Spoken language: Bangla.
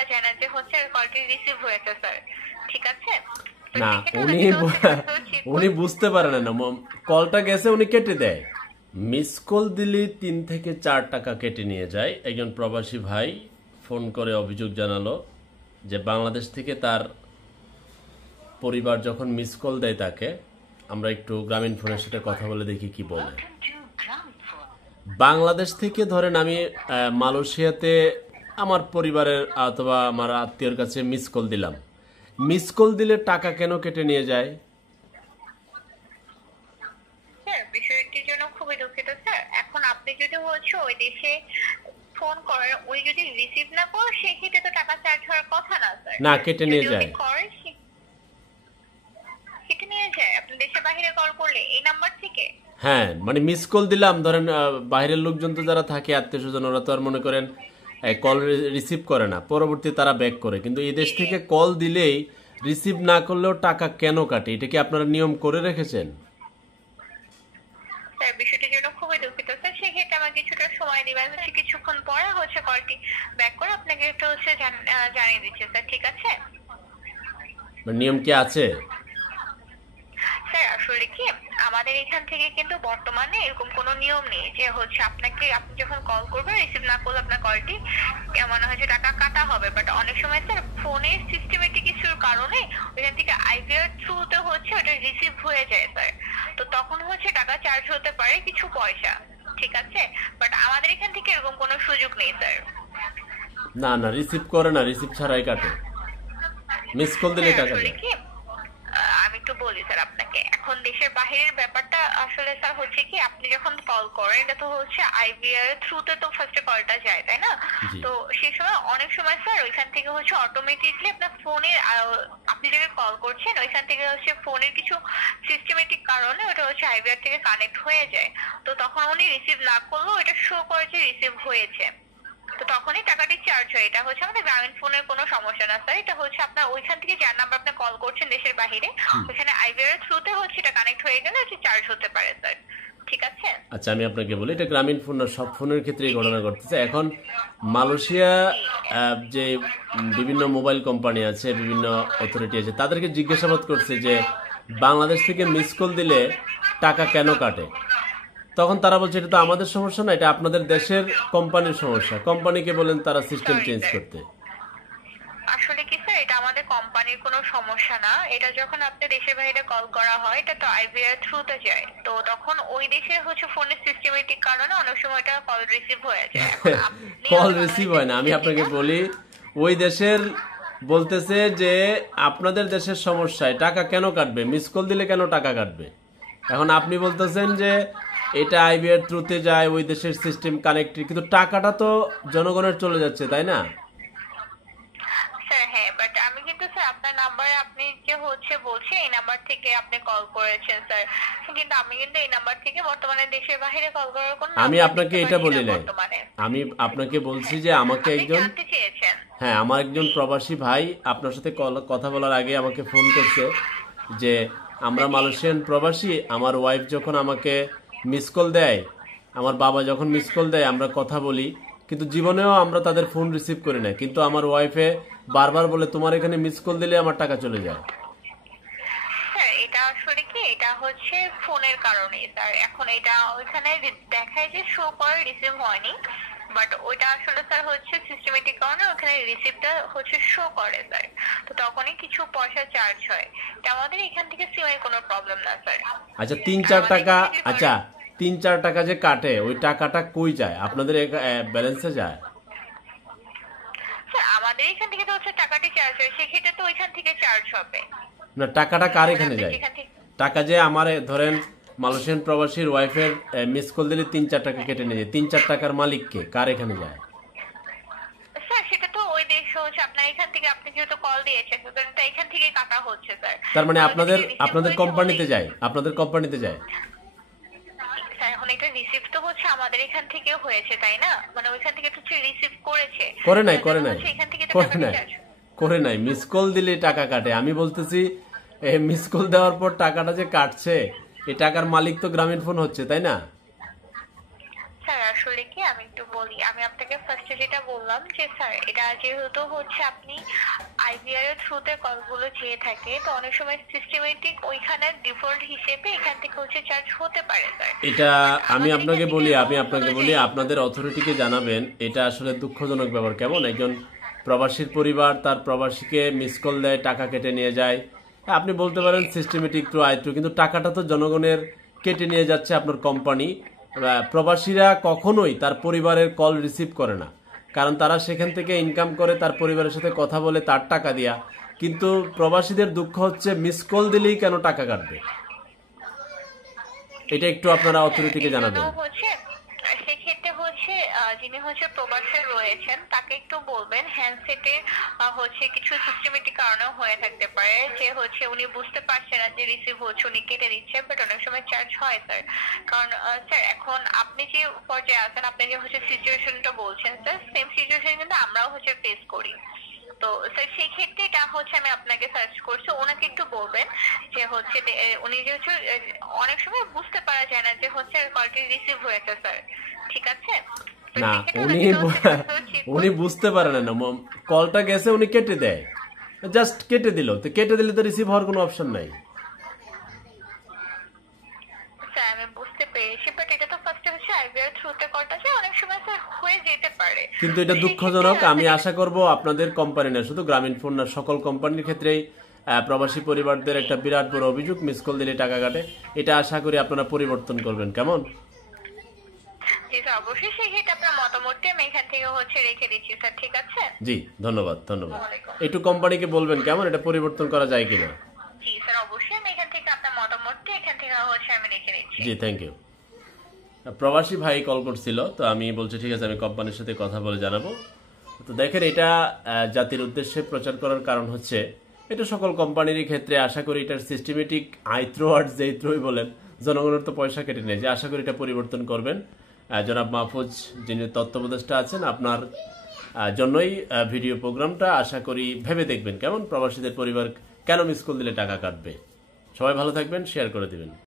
করা যায় না যে হচ্ছে কলটি রিসিভ হয়েছে স্যার, ঠিক আছে? না, উনি বুঝতে পারেন না, কলটা গেছে উনি কেটে দেয়। মিস কল দিলে 3 থেকে 4 টাকা কেটে নিয়ে যায়। একজন প্রবাসী ভাই ফোন করে অভিযোগ জানালো যে বাংলাদেশ থেকে তার পরিবার যখন মিস কল দেয় তাকে, আমরা একটু গ্রামীণ ফোনের সাথে কথা বলে দেখি কি বলে। বাংলাদেশ থেকে ধরেন আমি মালয়েশিয়াতে আমার পরিবারের অথবা আমার আত্মীয়র কাছে মিস কল দিলাম, মিস কল দিলে টাকা কেন কেটে নিয়ে যায়? স্যার বিষয়টির জন্য খুবই দুঃখিত স্যার। এখন আপনি যদি হচ্ছে ওই দেশে ফোন করেন, ওই যদি রিসিভ না করে সেক্ষেত্রে তো টাকা চার্জ হওয়ার কথা না স্যার। না, কেটে নিয়ে যায়। কেটে নিয়ে যায় আপনি দেশের বাইরে কল করলে এই নাম্বার থেকে? হ্যাঁ, মানে মিস কল দিলাম, ধরেন বাইরের লোকজন তো যারা থাকে আত্মীয় স্বজন, ওরা তো আর মনে করেন কল রিসিভ করে না, পরবর্তী তারা ব্যাক করে। কিন্তু এই দেশ থেকে কল দিলেই রিসিভ না করলেও টাকা কেন কাটে? এটা কি আপনারা নিয়ম করে রেখেছেন? স্যার বিষয়টির জন্য খুবই দুঃখিত স্যার। সেক্ষেত্রে আমার কিছুটা সময় দিবেন, হচ্ছে কিছুক্ষণ পরে হচ্ছে কলটি ব্যাক করে আপনাকে একটু হচ্ছে জানিয়ে দিচ্ছি স্যার, ঠিক আছে? নিয়ম কি আছে? স্যার আসলে কি আমাদের এখান থেকে কিন্তু বর্তমানে এরকম কোনো নিয়ম নেই যে হচ্ছে আপনাকে, আপনি যখন কল করবেন রিসিভ না করলে আপনার কলটি মনে হয় যে টাকা কাটা হবে। বাট অনেক সময় স্যার ফোনের সিস্টেমেটিক কিছুর কারণে ওইখান থেকে আইভিআর থ্রুতে হচ্ছে ওটা রিসিভ হয়ে যায় স্যার। তো তখন হচ্ছে টাকা চার্জ হতে পারে কিছু পয়সা, ঠিক আছে? বাট আমাদের এখান থেকে এরকম কোনো সুযোগ নেই স্যার। না না, রিসিভ করে না, রিসিভ ছাড়াই কাটে, মিস কল দিলে টাকা আসলে দেয়। কি আমি একটু বলি স্যার আপনাকে, এখন দেশের বাহিরের ব্যাপারটা আসলে স্যার হচ্ছে কি আপনি যখন কল করেন এটা তো হচ্ছে আইভিআর থ্রুতে তো ফার্স্টে কলটা যায়, তাই না? জি। তো সেই সময় অনেক সময় স্যার ওইখান থেকে হচ্ছে অটোমেটিকলি আপনার ফোনের, আপনি যাকে কল করছেন ওইখান থেকে হচ্ছে ফোনের কিছু সিস্টেমেটিক কারণে ওটা হচ্ছে আইভিআর থেকে কানেক্ট হয়ে যায়। তো তখন উনি রিসিভ না করলেও এটা শো করে যে রিসিভ হয়েছে, তো তখনই টাকাটি চার্জ হয়। এটা হচ্ছে আমাদের গ্রামীণ ফোনের কোনো সমস্যা না স্যার। এটা হচ্ছে আপনার ওইখান থেকে যার নাম্বার আপনি কল করছেন দেশের বাহিরে, ওইখানে আইভিআর থ্রুতে হচ্ছে এটা কানেক্ট হয়ে গেলে এটা চার্জ হতে পারে স্যার, ঠিক আছে? আচ্ছা, আমি আপনাকে বলি, এটা গ্রামীণ ফোন না, সব ফোনের ক্ষেত্রেই ঘটনা ঘটতেছে এখন। মালয়েশিয়া যে বিভিন্ন মোবাইল কোম্পানি আছে, বিভিন্ন অথরিটি আছে, তাদেরকে জিজ্ঞাসাবাদ করছে যে বাংলাদেশ থেকে মিস কল দিলে টাকা কেন কাটে। তখন তারা বলছে এটা তো আমাদের সমস্যা না, এটা আপনাদের দেশের কোম্পানির সমস্যা, কোম্পানিকে বলেন তারা সিস্টেম চেঞ্জ করতে। আসলে কি স্যার এটা আমাদের কোম্পানির কোনো সমস্যা না। এটা যখন আপনি দেশের বাইরে কল করা হয় এটা তো আইভিআর থ্রুতে যায়, তো তখন ওই দেশে হচ্ছে ফোনের সিস্টেমেটিক কারণে অনেক সময় এটা কল রিসিভ হয়ে যায়। কল রিসিভ হয় না, আমি আপনাকে বলি, ওই দেশের বলতেছে যে আপনাদের দেশের সমস্যায় টাকা কেন কাটবে, মিস কল দিলে কেন টাকা কাটবে। এখন আপনি বলতেছেন যে এটা আইভিআর থ্রুতে যায়, ওই দেশের সিস্টেম কানেক্টেড, কিন্তু টাকাটা তো জনগণের চলে যাচ্ছে, তাই না? স্যার হ্যাঁ, বাট আমি কিন্তু স্যার আপনার নাম্বারে, আপনি যে হচ্ছে বলছে এই নাম্বার থেকে আপনি কল করেছেন স্যার, কিন্তু আমি কিন্তু এই নাম্বার থেকে বর্তমানে দেশের বাইরে কল করার কোনো আমি আপনাকে এটা বলি নাই, আমি আপনাকে বলছি যে আমাকে একজন, জানতে চেয়েছেন। হ্যাঁ, আমার একজন প্রবাসী ভাই আপনার সাথে কথা বলার আগে আমাকে ফোন করছে যে আমরা মালয়েশিয়ান প্রবাসী, আমার ওয়াইফ যখন আমাকে মিস কল দেয়, আমার বাবা যখন মিস কল দেয় আমরা কথা বলি, কিন্তু জীবনেও আমরা তাদের ফোন রিসিভ করি না, কিন্তু আমার ওয়াইফে বারবার বলে তোমার এখানে মিস কল দিলে আমার টাকা চলে যায়। স্যার এটা আসলে কি এটা হচ্ছে ফোনের কারণে স্যার। এখন এটা ওইখানে দেখায় যে শো করে রিসিভ হয়নি, বাট ওইটা আসলে স্যার হচ্ছে সিস্টেমেটিক কারণে ওখানে রিসিভটা হচ্ছে শো করে স্যার। তো তখনই কিছু পয়সা চার্জ হয়। এটা আমাদের এখান থেকে সিমের কোনো প্রবলেম না স্যার। আচ্ছা 3-4 টাকা, আচ্ছা 3-4 টাকা যে কাটে ওই টাকাটা কই যায়? আপনাদের ব্যালেন্সে যায়? স্যার আমাদের এখান থেকে তো হচ্ছে টাকাটি চার্জ হয়, সেক্ষেত্রে তো ওইখান থেকে চার্জ হবে না, টাকাটা কার এখানে যায়? টাকা যে আমার ধরেন মালয়েশিয়ান প্রবাসীর ওয়াইফের মিস কল দিলে 3-4 টাকা কেটে নিয়ে যায়, 3-4 টাকার মালিক কে, কার এখানে যায়? স্যার সেটা তো ওই দেশ হচ্ছে আপনার এখান থেকে, আপনি যেহেতু কল দিয়েছেন তো এটা এখান থেকে কাটা হচ্ছে স্যার। তার মানে আপনাদের কোম্পানিতে যায়, আপনাদের কোম্পানিতে যায়। স্যার এখন এটা রিসিভ তো হচ্ছে আমাদের এখান থেকে হয়েছে, তাই না? মানে ওইখান থেকে তো রিসিভ করেছে। করে নাই, করে নাই, এখান থেকে তো করে নাই, করে নাই, মিস কল দিলে টাকা কাটে। আমি বলতেছি মিস কল দেওয়ার পর টাকাটা যে কাটছে, এই টাকার মালিক তো গ্রামীণ ফোন হচ্ছে, তাই না? স্যার আসলে কি আমি একটু বলি, আমি আপনাকে ফার্স্টে যেটা বললাম যে স্যার এটা যেহেতু হচ্ছে আপনি আইভিআর এর থ্রুতে কলগুলো চেয়ে থাকে, তো অনেক সময় সিস্টেমেটিক ওইখানে ডিফল্ট হিসেবে এখান থেকে হচ্ছে চার্জ হতে পারে স্যার। এটা আমি আমাদের আপনাকে এখান বলি থেকে আমি rules আপনাকে বলি অনুযায়ী আপনাদের অথরিটিকে জানাবেন, এটা আসলে দুঃখজনক ব্যাপার। কেমন একজন প্রবাসীর পরিবার তার প্রবাসীকে মিস কল দেয়, টাকা কেটে নিয়ে যায়। হ্যাঁ, আপনি বলতে পারেন সিস্টেমেটিক থ্রু আই থ্রু, কিন্তু টাকাটা তো জনগণের কেটে নিয়ে যাচ্ছে আপনার কোম্পানি। প্রবাসীরা কখনোই তার পরিবারের কল রিসিভ করে না, কারণ তারা সেখান থেকে ইনকাম করে তার পরিবারের সাথে কথা বলে তার টাকা দিয়া। কিন্তু প্রবাসীদের দুঃখ হচ্ছে মিস কল দিলেই কেন টাকা কাটবে। এটা একটু আপনারা অথরিটিকে এর জানাবেন। জন্য হচ্ছে সেক্ষেত্রে হচ্ছে যিনি হচ্ছে প্রবাসে রয়েছেন তাকে একটু বলবেন হ্যান্ডসেটে হচ্ছে কিছু সিস্টেমেটিক কারণেও হয়ে থাকতে পারে যে হচ্ছে উনি বুঝতে পারছেন না যে রিসিভ হচ্ছে, উনি কেটে দিচ্ছে, বাট অনেক সময় চার্জ হয় স্যার। কারণ স্যার এখন আপনি যে পর্যায়ে আছেন, আপনি যে হচ্ছে সিচুয়েশনটা বলছেন স্যার, সেম সিচুয়েশন কিন্তু আমরাও হচ্ছে ফেস করি। তো স্যার সেই ক্ষেত্রে এটা হচ্ছে আমি আপনাকে সার্চ করছি, ওনাকে একটু বলবেন যে হচ্ছে উনি যে হচ্ছে অনেক সময় বুঝতে পারা যায় না যে হচ্ছে কলটি রিসিভ হয়েছে স্যার, ঠিক আছে? তো না, সেক্ষেত্রে উনি ওনাকে হচ্ছে উনি বুঝতে পারেন না, কলটা গেছে উনি কেটে দেয়, জাস্ট কেটে দিল, তো কেটে দিলে তো রিসিভ হওয়ার কোনো অপশন নাই। স্যার আমি বুঝতে পেরেছি, বাট এটা তো ফার্স্টে হচ্ছে আইভিআর থ্রুতে কলটা যায়, অনেক সময় স্যার হয়ে যেতে পারে। কিন্তু এটা দুঃখজনক। আমি আশা করব আপনাদের কোম্পানি না, শুধু গ্রামীণ ফোন না, সকল কোম্পানির ক্ষেত্রেই প্রবাসী পরিবারদের একটা বিরাট বড় অভিযোগ, মিস কল দিলে টাকা কাটে। এটা আশা করি আপনারা পরিবর্তন করবেন, কেমন? জি স্যার, অবশ্যই সেই ক্ষেত্রে আপনার মতামতটি আমি এখান থেকে হচ্ছে রেখে দিচ্ছি স্যার, ঠিক আছে? জি, ধন্যবাদ ধন্যবাদ। ওয়ালাইকুম। একটু কোম্পানিকে বলবেন কেমন, এটা পরিবর্তন করা যায় কিনা। জি স্যার, অবশ্যই আমি এখান থেকে আপনার মতামতটি এখান থেকে হচ্ছে আমি রেখে দিচ্ছি। জি, থ্যাংক ইউ। প্রবাসী ভাই কল করছিল, তো আমি বলছি ঠিক আছে আমি কোম্পানির সাথে কথা বলে জানাবো। তো দেখেন, এটা জাতির উদ্দেশ্যে প্রচার করার কারণ হচ্ছে এটা সকল কোম্পানিরই ক্ষেত্রে আশা করি এটার সিস্টেমেটিক আই থ্রো আর যেই থ্রোই বলেন, জনগণের তো পয়সা কেটে নেয়, যে আশা করি এটা পরিবর্তন করবেন। জনাব মাহফুজ যিনি তত্ত্বাবধায়ক আছেন, আপনার জন্যই ভিডিও প্রোগ্রামটা, আশা করি ভেবে দেখবেন কেমন প্রবাসীদের পরিবার কেন মিস কল দিলে টাকা কাটবে। সবাই ভালো থাকবেন, শেয়ার করে দিবেন।